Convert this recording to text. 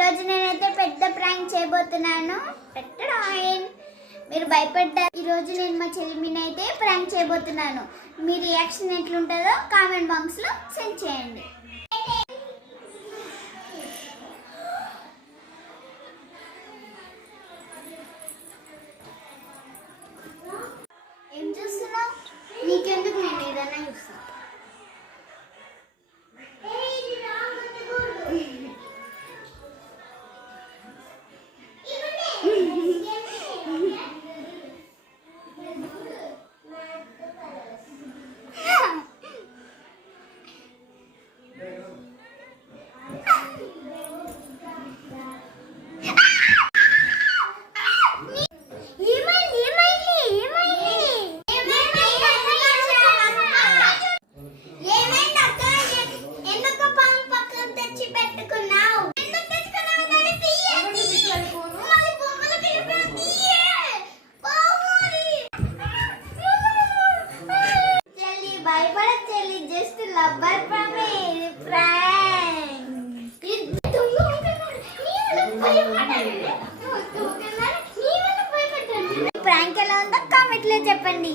ఈరోజు నేనైతే పెద్ద ప్రాంక్ చేయబోతున్నాను. మీరు భయపడ్డారు. ఈరోజు నేను మా చెల్లిని అయితే ప్రాంక్ చేయబోతున్నాను. మీ రియాక్షన్ ఎట్లుంటుందో కామెంట్ బాక్స్లో సెండ్ చేయండి. ఏం చూస్తున్నావు? నీకెందుకు, నేను ఏదైనా చూస్తాను. Just rubber from a prank. Prank ఎలా ఉందో కామెంట్లో చెప్పండి.